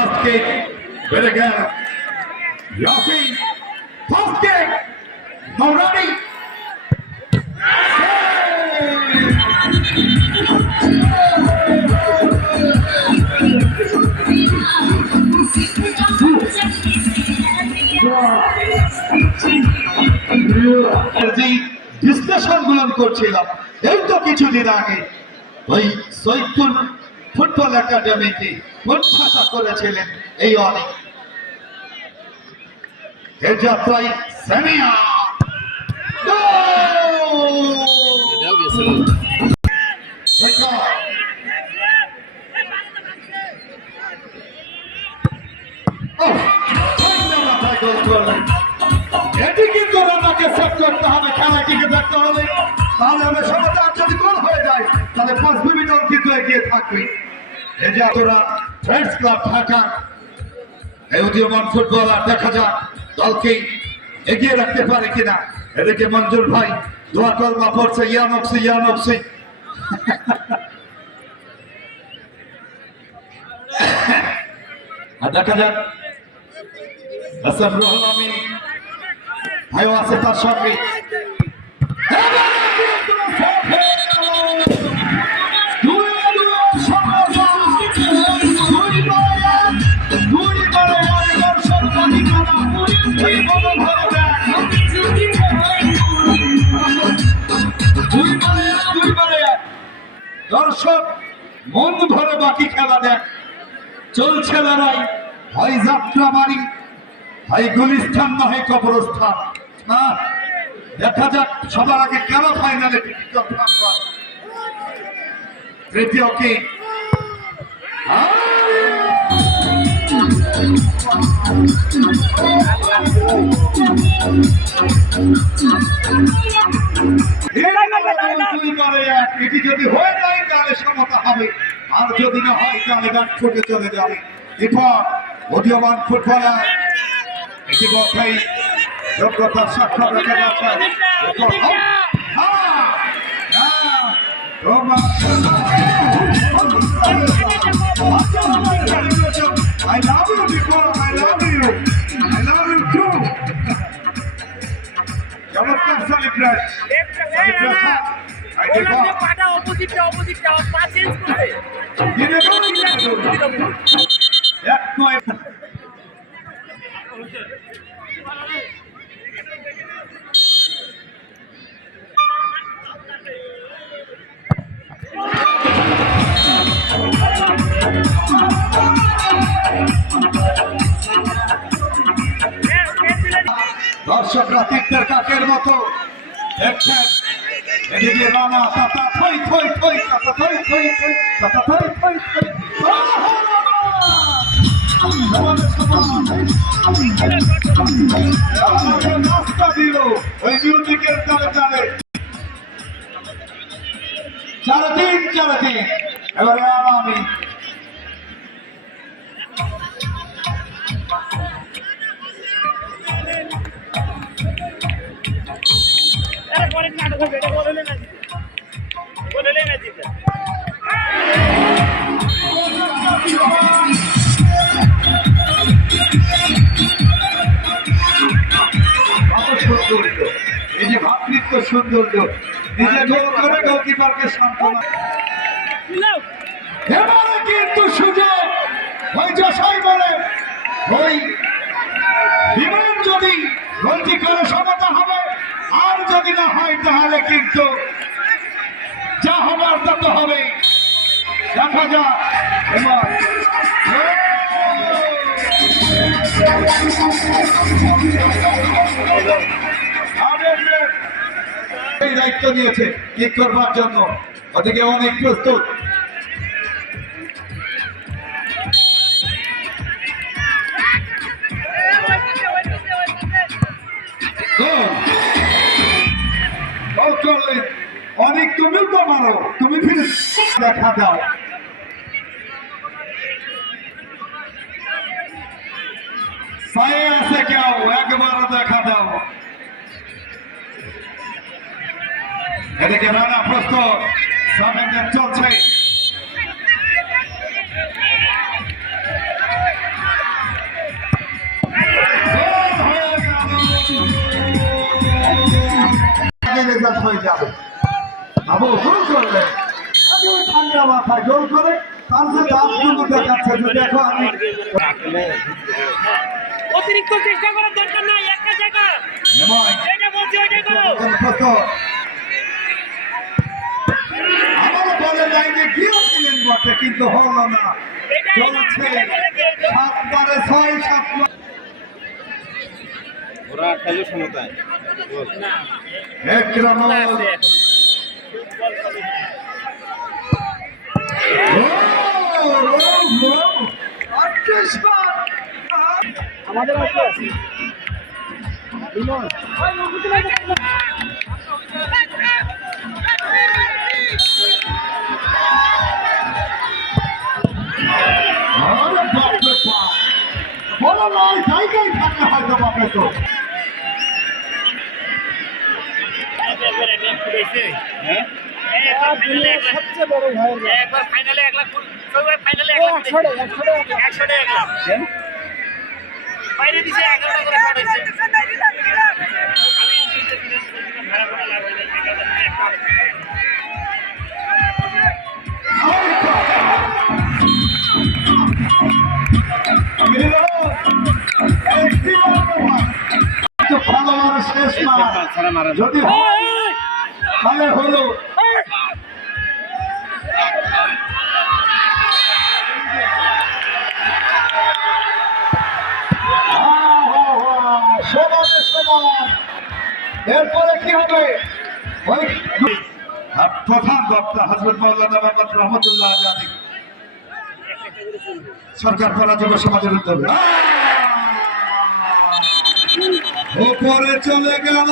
First kick বেড়ে গেল Yasin first kick মৌরানি বিশ্লেষণ গুলো করছিলাম এই তো কিছুদিন আগে ওই সৈয়দপুর ফুটবল একাডেমিতে প্রত্যাশা করেছিলেন এই অনেক এর যাত্রায় সেমিয়া এটি কিন্তু রানাকে সেট করতে হবে, খেলাটিকে দেখতে হবে, তাহলে আমরা সমাচার যদি গোল হয়ে যায় তাহলে পাঁচভূমি দল কিন্তু এগিয়ে থাকবে। এই যে তোরা ফ্রেন্ডস ক্লাব ঢাকা এই উদীয়মান ফুটবলার দেখা যাক দলকে এগিয়ে রাখতে পারে কিনা। এদিকে মঞ্জুর ভাই দোয়া কলমা পড়ছে ইয়ানফসি ইয়ানফসি আর দেখা যাক হাসান রুহুল আমিন ভাইও আছে তার সঙ্গে। দর্শক মন ভরে বাকি খেলা দেখ চলছে লড়াই, হয় যাত্রা বাড়ি হয় গুলিস্তান না হয় কবরস্থান। দেখা যাক সবার আগে কেন ফাইনালে তৃতীয় কি এটি যদি হয়ে যায় তাহলে সমতা হবে, আর যদি না হয় তাহলে ব্যাট ছুটে চলে যাবে। এরপর উদীয়মান ফুটবলার ইতিমধ্যেই যোগ্যতার সাক্ষর দেখা যাচ্ছে। I love you before I love you. I love you too. চমৎকার সেলিব্রেশন। দর্শকরা তীর্থের কাকের মতো দেখছেন। এদিকে রানা তাতা থই থই থই তাতা থই থই থই তাতা থই থই থই নাস্তা দিল ওই মিউজিকের তালে তালে। 4-3 এবারে আমি এই যে ভাতৃত্ব সৌন্দর্য নিজে গোল করে গোলকিপারকে সান্ত্বনা। এবারে কিন্তু সুযোগ ওই যশাই বলে ওই বিমান যদি গোলটি করে সমতা হবে, আর যদি না হয় তাহলে কিন্তু যা হবার তা তো হবে। দেখা যাক এবার এই দায়িত্ব নিয়েছে কিক করবার জন্য, ওদিকে অনেক প্রস্তুত। অনেক তুমি তো মারো, তুমি ফিরে দেখা দাও। সায়ে আছে কেউ একবারও দেখা দাও। এদিকে রানা প্রস্তুত, সামনে চলছে হয়ে যাবে। বাবু গোল করলে ঠান্ডা মাথায় গোল করে তার যে দাঁতগুলো দেখাচ্ছে যে দেখো আমি অতিরিক্ত চেষ্টা করার দরকার নাই, একটা জায়গা যেটা বলছি ওইটাই করো। আমার বলে লাইনে গিয়েছিলেন বটে কিন্তু হলো না। চলছে 7-6 ওরা খেলে সমতায় আমাদের বলো নয় জায়গায় থাকলে হয়তো বাপে তো সবচেয়ে বড় ভাইয়ের একবার ফাইনালে 1 লাখ ফাইনালে 100 1 লাখ বাইরে দিছে 11টা করে শট হইছে ভালো মানুষ শেষ না যদি তাহলে হলো সমানে সমান। এরপরে কি হবে ওই প্রধান বক্তা হযরত মাওলানা মোহাম্মদ রহমতুল্লাহ আজাদি সরকার করা যুব সমাজের উদ্যোগে ওপরে চলে গেল।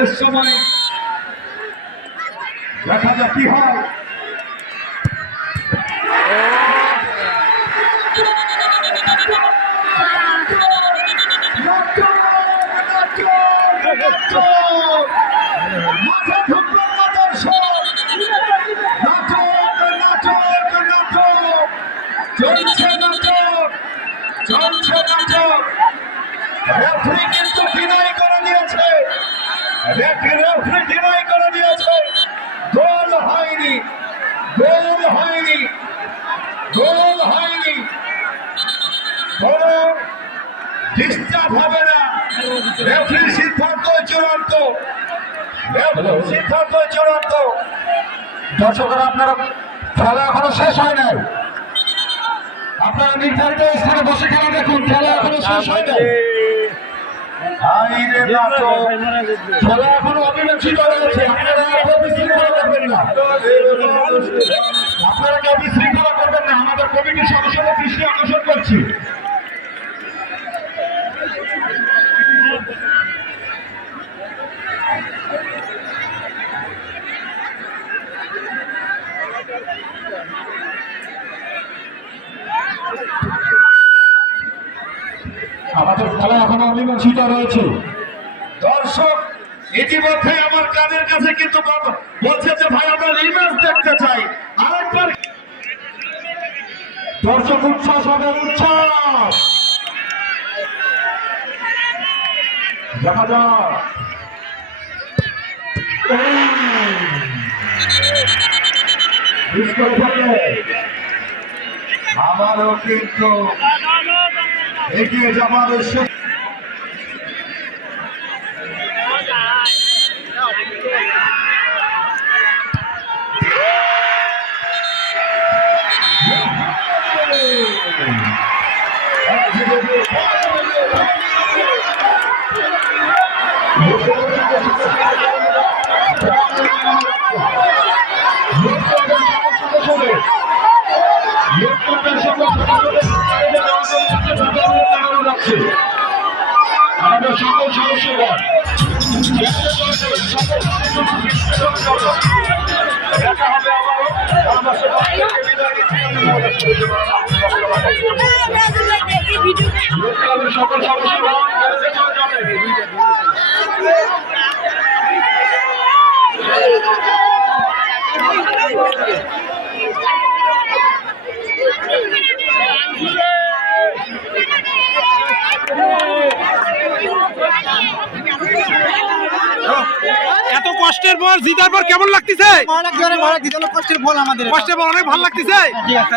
এর সময় দেখা যাক কি হয়। মাথা ঢুকলো না দর্শক, নাটক নাটক নাটক চলছে, নাটক চলছে, নাটক। রেফারি কিন্তু ডিনাই করে দিয়েছে, রেফারি ডিনাই করে দিয়েছে। গোল হয়নি, গোল হয়নি, গোল হয়নি, কোন ডিস্টার্ব হবে না। রেফারির সিদ্ধান্ত চূড়ান্ত, রেফারির সিদ্ধান্ত চূড়ান্ত। দর্শকরা আপনারা খেলা এখনো শেষ হয় নাই, আপনারা নির্ধারিত স্থানে বসে খেলা দেখুন, খেলা এখনো শেষ হয় নাই। খেলা এখনো অমীমাংসিত রয়েছে, আপনারা বিশৃঙ্খলা করবেন না, আপনারা কেউ বিশৃঙ্খলা করবেন না। আমাদের কমিটির সদস্যদের দৃষ্টি আকর্ষণ করছি। আমাদের খেলা এখনো অমীমাংসিত রয়েছে। দর্শক ইতিমধ্যে আমার কানের কাছে কিন্তু বলছে যে ভাই আমরা রিম্যাচ দেখতে চাই আরেকবার। দর্শক উচ্ছ্বাস হবে, উচ্ছ্বাস দেখা যাক। আমারও কিন্তু এগিয়ে যাবার আমাদের সকল সদস্যগণ দেখা হবে আবারও। আমরা সকল সদস্যগণ ম্যাচের পর জিতার পর কেমন লাগতেছে? অনেক জোরে অনেক দিতে কষ্টের ফল আমাদের কষ্টের পর অনেক ভালো লাগতেছে। ঠিক আছে